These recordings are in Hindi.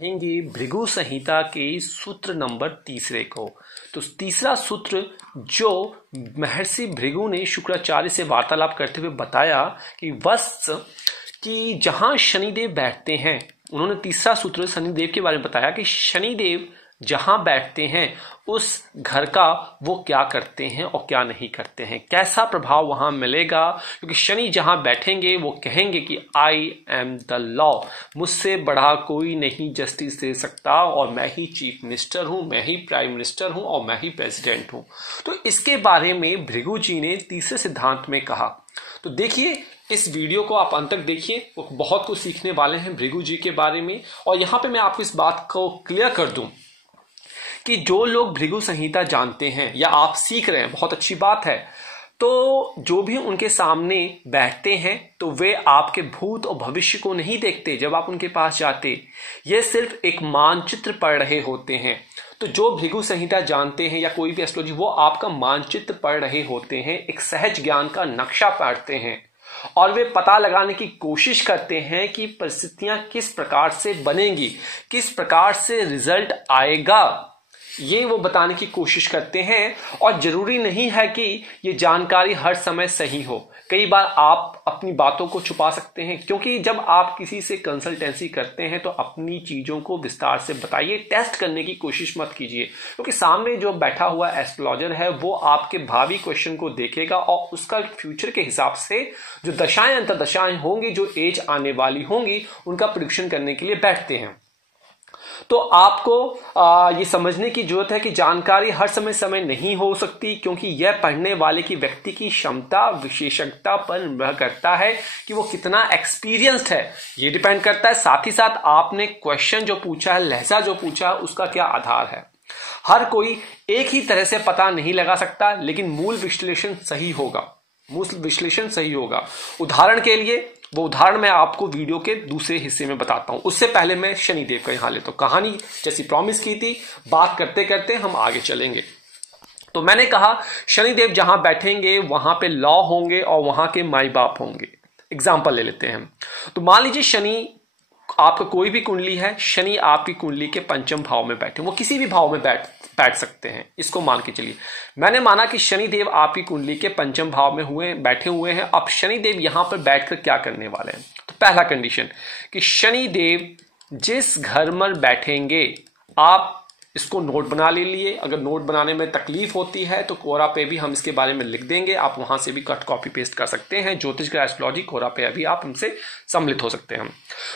पढ़ेंगे भृगु संहिता के सूत्र नंबर तीसरे को। तो तीसरा सूत्र जो महर्षि भृगु ने शुक्राचार्य से वार्तालाप करते हुए बताया कि वत्स कि जहां शनिदेव बैठते हैं, उन्होंने तीसरा सूत्र शनिदेव के बारे में बताया कि शनिदेव जहां बैठते हैं उस घर का वो क्या करते हैं और क्या नहीं करते हैं, कैसा प्रभाव वहां मिलेगा। क्योंकि शनि जहां बैठेंगे वो कहेंगे कि आई एम द लॉ, मुझसे बड़ा कोई नहीं जस्टिस दे सकता और मैं ही चीफ मिनिस्टर हूं, मैं ही प्राइम मिनिस्टर हूं और मैं ही प्रेसिडेंट हूं। तो इसके बारे में भृगु जी ने तीसरे सिद्धांत में कहा। तो देखिए इस वीडियो को आप अंत तक देखिए, वो बहुत कुछ सीखने वाले हैं भृगु जी के बारे में। और यहां पे मैं आपको इस बात को क्लियर कर दूं कि जो लोग भृगु संहिता जानते हैं या आप सीख रहे हैं, बहुत अच्छी बात है, तो जो भी उनके सामने बैठते हैं तो वे आपके भूत और भविष्य को नहीं देखते जब आप उनके पास जाते, ये सिर्फ एक मानचित्र पढ़ रहे होते हैं। तो जो भृगु संहिता जानते हैं या कोई भी एस्ट्रोलॉजी, वो आपका मानचित्र पढ़ रहे होते हैं, एक सहज ज्ञान का नक्शा पढ़ते हैं और वे पता लगाने की कोशिश करते हैं कि परिस्थितियां किस प्रकार से बनेंगी, किस प्रकार से रिजल्ट आएगा, ये वो बताने की कोशिश करते हैं। और जरूरी नहीं है कि ये जानकारी हर समय सही हो, कई बार आप अपनी बातों को छुपा सकते हैं। क्योंकि जब आप किसी से कंसल्टेंसी करते हैं तो अपनी चीजों को विस्तार से बताइए, टेस्ट करने की कोशिश मत कीजिए। क्योंकि सामने जो बैठा हुआ एस्ट्रोलॉजर है वो आपके भावी क्वेश्चन को देखेगा और उसका फ्यूचर के हिसाब से जो दशाएं अंतर्दशाएं होंगी, जो एज आने वाली होंगी, उनका प्रेडिक्शन करने के लिए बैठते हैं। तो आपको ये समझने की जरूरत है कि जानकारी हर समय नहीं हो सकती, क्योंकि यह पढ़ने वाले की व्यक्ति की क्षमता विशेषज्ञता पर निर्भर करता है कि वो कितना एक्सपीरियंस्ड है, ये डिपेंड करता है। साथ ही साथ आपने क्वेश्चन जो पूछा है, लहजा जो पूछा है, उसका क्या आधार है। हर कोई एक ही तरह से पता नहीं लगा सकता, लेकिन मूल विश्लेषण सही होगा। उदाहरण के लिए वो उदाहरण मैं आपको वीडियो के दूसरे हिस्से में बताता हूं। उससे पहले मैं शनिदेव का यहां लेता हूं। कहानी जैसी प्रॉमिस की थी, बात करते करते हम आगे चलेंगे। तो मैंने कहा शनिदेव जहां बैठेंगे वहां पे लॉ होंगे और वहां के माई बाप होंगे। एग्जाम्पल ले लेते हैं। तो मान लीजिए शनि आपका कोई भी कुंडली है, शनि आपकी कुंडली के पंचम भाव में बैठे, वो किसी भी भाव में बैठ सकते हैं, इसको मान के चलिए। मैंने माना कि शनिदेव आपकी कुंडली के पंचम भाव में बैठे हुए हैं। अब शनिदेव यहां पर बैठकर क्या करने वाले हैं। तो पहला कंडीशन कि शनिदेव जिस घर में बैठेंगे, आप इसको नोट बना ले लिए। अगर नोट बनाने में तकलीफ होती है तो कोरा पे भी हम इसके बारे में लिख देंगे, आप वहां से भी कट कॉपी पेस्ट कर सकते हैं। ज्योतिष का एस्ट्रोलॉजी कोरा पे अभी आप हमसे सम्मिलित हो सकते हैं।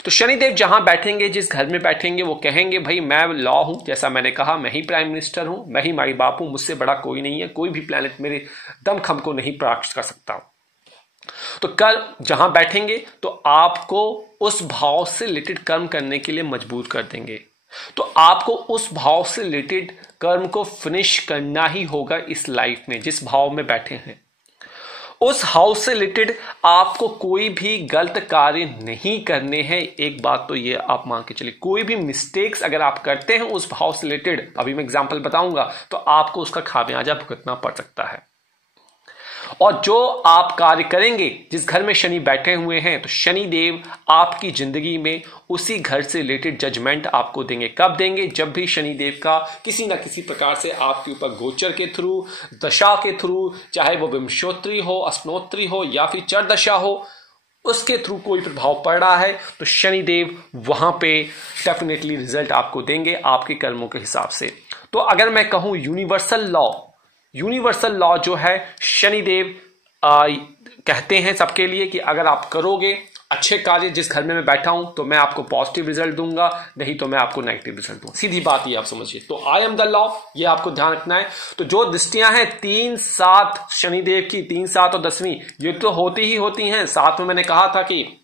तो शनिदेव जहां बैठेंगे, जिस घर में बैठेंगे, वो कहेंगे भाई मैं लॉ हूं, जैसा मैंने कहा, मैं ही प्राइम मिनिस्टर हूं, मैं ही माई बाप हूं, मुझसे बड़ा कोई नहीं है, कोई भी प्लेनेट मेरे दमखम को नहीं परास्त कर सकता। तो कल जहां बैठेंगे तो आपको उस भाव से रिलेटेड कर्म करने के लिए मजबूर कर देंगे। तो आपको उस भाव से रिलेटेड कर्म को फिनिश करना ही होगा इस लाइफ में, जिस भाव में बैठे हैं। उस हाउस से रिलेटेड आपको कोई भी गलत कार्य नहीं करने हैं। एक बात तो ये आप मान के चलिए, कोई भी मिस्टेक्स अगर आप करते हैं उस भाव से रिलेटेड, अभी मैं एग्जांपल बताऊंगा, तो आपको उसका खामियाजा भुगतना पड़ सकता है। और जो आप कार्य करेंगे जिस घर में शनि बैठे हुए हैं, तो शनि देव आपकी जिंदगी में उसी घर से रिलेटेड जजमेंट आपको देंगे। कब देंगे? जब भी शनि देव का किसी ना किसी प्रकार से आपके ऊपर गोचर के थ्रू, दशा के थ्रू, चाहे वो विंशोत्तरी हो, अष्टोत्तरी हो या फिर चर दशा हो, उसके थ्रू कोई प्रभाव पड़ रहा है तो शनिदेव वहां पे डेफिनेटली रिजल्ट आपको देंगे आपके कर्मों के हिसाब से। तो अगर मैं कहूं यूनिवर्सल लॉ जो है, शनिदेव कहते हैं सबके लिए कि अगर आप करोगे अच्छे कार्य जिस घर में मैं बैठा हूं तो मैं आपको पॉजिटिव रिजल्ट दूंगा, नहीं तो मैं आपको नेगेटिव रिजल्ट दूंगा। सीधी बात ये आप समझिए। तो आई एम द लॉ, ये आपको ध्यान रखना है। तो जो दृष्टियां हैं 3, 7 शनिदेव की, 3, 7 और 10वीं, ये तो होती ही होती हैं। साथ में मैंने कहा था कि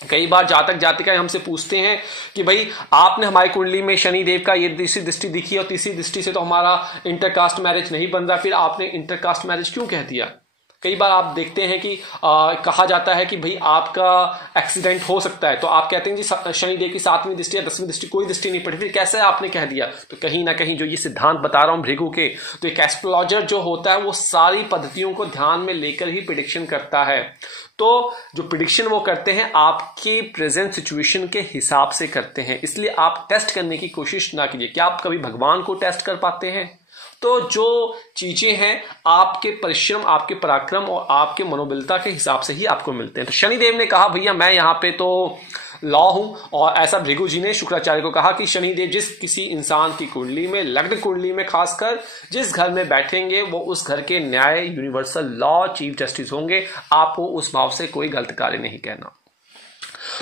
कई बार जातक जातिकाएं हमसे पूछते हैं कि भाई आपने हमारी कुंडली में शनिदेव का ये तीसरी दृष्टि दिखी और तीसरी दृष्टि से तो हमारा इंटरकास्ट मैरिज नहीं बन रहा, फिर आपने इंटरकास्ट मैरिज क्यों कह दिया। कई बार आप देखते हैं कि कहा जाता है कि भाई आपका एक्सीडेंट हो सकता है, तो आप कहते हैं जी शनिदेव की 7वीं दृष्टि या 10वीं दृष्टि, कोई दृष्टि नहीं पड़ी, फिर कैसे आपने कह दिया? तो कहीं ना कहीं जो ये सिद्धांत बता रहा हूं भृगु के, तो एक एस्ट्रोलॉजर जो होता है वो सारी पद्धतियों को ध्यान में लेकर ही प्रिडिक्शन करता है। तो जो प्रिडिक्शन वो करते हैं आपके प्रेजेंट सिचुएशन के हिसाब से करते हैं, इसलिए आप टेस्ट करने की कोशिश ना कीजिए। क्या आप कभी भगवान को टेस्ट कर पाते हैं? तो जो चीजें हैं आपके परिश्रम, आपके पराक्रम और आपके मनोबलता के हिसाब से ही आपको मिलते हैं। तो शनिदेव ने कहा भैया मैं यहां पे तो लॉ हूं, और ऐसा भृगु जी ने शुक्राचार्य को कहा कि शनिदेव जिस किसी इंसान की कुंडली में, लग्न कुंडली में खासकर जिस घर में बैठेंगे वो उस घर के न्याय, यूनिवर्सल लॉ, चीफ जस्टिस होंगे, आपको उस भाव से कोई गलत कार्य नहीं कहना।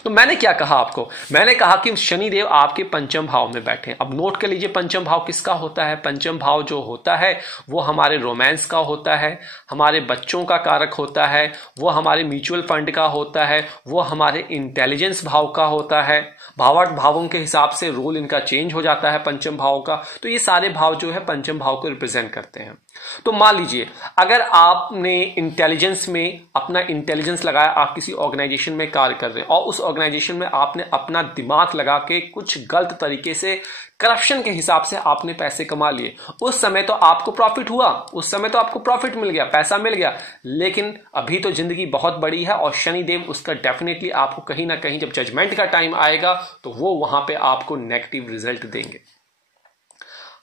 तो मैंने क्या कहा आपको? मैंने कहा कि शनिदेव आपके पंचम भाव में बैठे। अब नोट कर लीजिए पंचम भाव किसका होता है। पंचम भाव जो होता है वो हमारे रोमांस का होता है, हमारे बच्चों का कारक होता है, वो हमारे म्यूचुअल फंड का होता है, वो हमारे इंटेलिजेंस भाव का होता है। भावों के हिसाब से रोल इनका चेंज हो जाता है पंचम भाव का। तो ये सारे भाव जो है पंचम भाव को रिप्रेजेंट करते हैं। तो मान लीजिए अगर आपने इंटेलिजेंस में अपना इंटेलिजेंस लगाया, आप किसी ऑर्गेनाइजेशन में कार्य कर रहे हैं और उस ऑर्गेनाइजेशन में आपने अपना दिमाग लगा के कुछ गलत तरीके से करप्शन के हिसाब से आपने पैसे कमा लिए, उस समय तो आपको प्रॉफिट हुआ, उस समय तो आपको प्रॉफिट मिल गया, पैसा मिल गया, लेकिन अभी तो जिंदगी बहुत बड़ी है और शनिदेव उसका डेफिनेटली आपको कहीं ना कहीं जब जजमेंट का टाइम आएगा तो वो वहां पे आपको नेगेटिव रिजल्ट देंगे।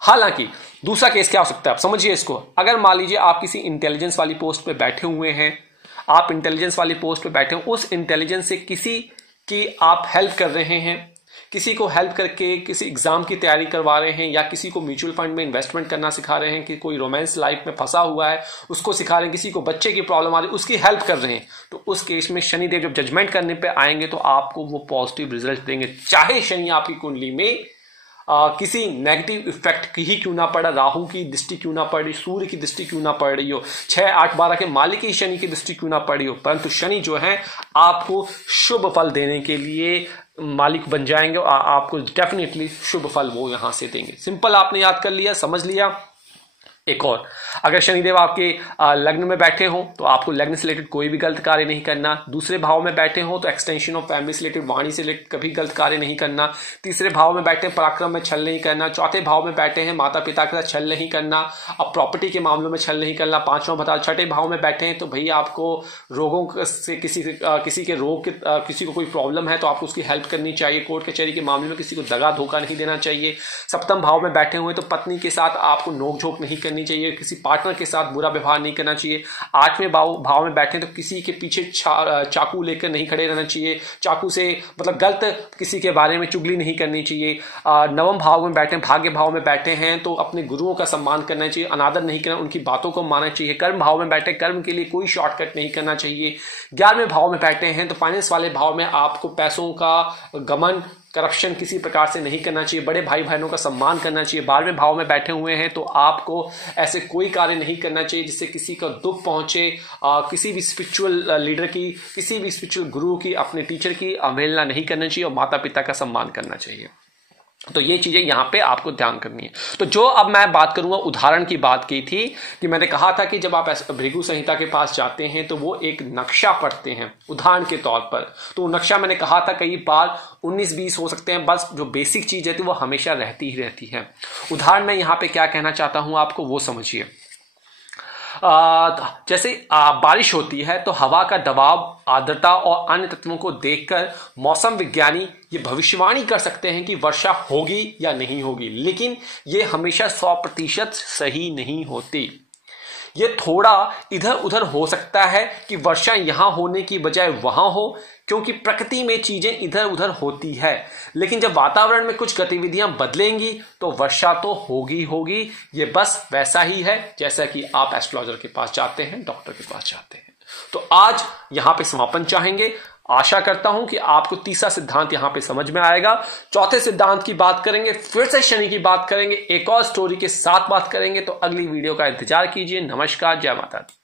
हालांकि दूसरा केस क्या हो सकता है, आप समझिए इसको। अगर मान लीजिए आप किसी इंटेलिजेंस वाली पोस्ट पे बैठे हुए हैं, आप इंटेलिजेंस वाली पोस्ट पे बैठे हो, उस इंटेलिजेंस से किसी की आप हेल्प कर रहे हैं, किसी को हेल्प करके किसी एग्जाम की तैयारी करवा रहे हैं, या किसी को म्यूचुअल फंड में इन्वेस्टमेंट करना सिखा रहे हैं, कि कोई रोमांस लाइफ में फंसा हुआ है उसको सिखा रहे हैं, किसी को बच्चे की प्रॉब्लम आ रही है उसकी हेल्प कर रहे हैं, तो उस केस में शनिदेव जब जजमेंट करने पे आएंगे तो आपको वो पॉजिटिव रिजल्ट देंगे, चाहे शनि आपकी कुंडली में किसी नेगेटिव इफेक्ट ही क्यों ना पड़ा, राहु की दृष्टि क्यों ना पड़ी, सूर्य की दृष्टि क्यों ना पड़ रही हो, 6, 8, 12 के मालिक ही शनि की दृष्टि क्यों ना पड़ी हो, परंतु शनि जो है आपको शुभ फल देने के लिए मालिक बन जाएंगे और आपको डेफिनेटली शुभ फल वो यहां से देंगे। सिंपल आपने याद कर लिया, समझ लिया। एक और, अगर शनिदेव आपके लग्न में बैठे हो तो आपको लग्न से रिलेटेड कोई भी गलत कार्य नहीं करना। दूसरे भाव में बैठे हो तो एक्सटेंशन ऑफ फैमिली से रिलेटेड, वाणी से रिलेटेड कभी गलत कार्य नहीं करना। तीसरे भाव में बैठे पराक्रम में छल नहीं करना। चौथे भाव में बैठे हैं माता पिता के साथ छल नहीं करना, अब प्रॉपर्टी के मामलों में छल नहीं करना। पांचवा बता, छठे भाव में बैठे हैं तो भैया आपको रोगों से किसी के रोग के किसी को कोई प्रॉब्लम है तो आपको उसकी हेल्प करनी चाहिए। कोर्ट कचहरी के मामले में किसी को दगा धोखा नहीं देना चाहिए। सप्तम भाव में बैठे हुए तो पत्नी के साथ आपको नोकझोंक नहीं करनी चाहिए, किसी पार्टनर के साथ बुरा व्यवहार नहीं करना चाहिए। आठवें भाव में बैठे तो किसी के पीछे चाकू लेकर नहीं खड़े रहना चाहिए, चाकू से मतलब गलत किसी के बारे में चुगली नहीं करनी चाहिए। नवम भाव में बैठे, भाग्य भाव में बैठे हैं तो अपने गुरुओं का सम्मान करना चाहिए, अनादर नहीं करना, उनकी बातों को मानना चाहिए। कर्म भाव में बैठे, कर्म के लिए कोई शॉर्टकट नहीं करना चाहिए। 11वें भाव में बैठे हैं तो फाइनेंस वाले भाव में आपको पैसों का गमन, करप्शन किसी प्रकार से नहीं करना चाहिए, बड़े भाई बहनों का सम्मान करना चाहिए। 12वें भाव में बैठे हुए हैं तो आपको ऐसे कोई कार्य नहीं करना चाहिए जिससे किसी का दुख पहुंचे। किसी भी स्पिरिचुअल लीडर की, किसी भी स्पिरिचुअल गुरु की, अपने टीचर की अवहेलना नहीं करना चाहिए और माता पिता का सम्मान करना चाहिए। तो ये चीजें यहां पे आपको ध्यान करनी है। तो जो अब मैं बात करूंगा, उदाहरण की बात की थी कि मैंने कहा था कि जब आप भृगु संहिता के पास जाते हैं तो वो एक नक्शा पढ़ते हैं उदाहरण के तौर पर। तो नक्शा मैंने कहा था कई बार 19-20 हो सकते हैं, बस जो बेसिक चीज रहती है वो हमेशा रहती ही रहती है। उदाहरण में यहां पे क्या कहना चाहता हूं आपको वो समझिए। जैसे बारिश होती है तो हवा का दबाव, आर्द्रता और अन्य तत्वों को देखकर मौसम विज्ञानी ये भविष्यवाणी कर सकते हैं कि वर्षा होगी या नहीं होगी, लेकिन ये हमेशा 100% सही नहीं होती। ये थोड़ा इधर उधर हो सकता है कि वर्षा यहां होने की बजाय वहां हो, क्योंकि प्रकृति में चीजें इधर उधर होती है। लेकिन जब वातावरण में कुछ गतिविधियां बदलेंगी तो वर्षा तो होगी होगी। ये बस वैसा ही है जैसा कि आप एस्ट्रोलॉजर के पास जाते हैं, डॉक्टर के पास जाते हैं। तो आज यहां पे समापन चाहेंगे। आशा करता हूं कि आपको तीसरा सिद्धांत यहां पे समझ में आएगा। चौथे सिद्धांत की बात करेंगे, फिर से शनि की बात करेंगे, एक और स्टोरी के साथ बात करेंगे। तो अगली वीडियो का इंतजार कीजिए। नमस्कार, जय माता दी।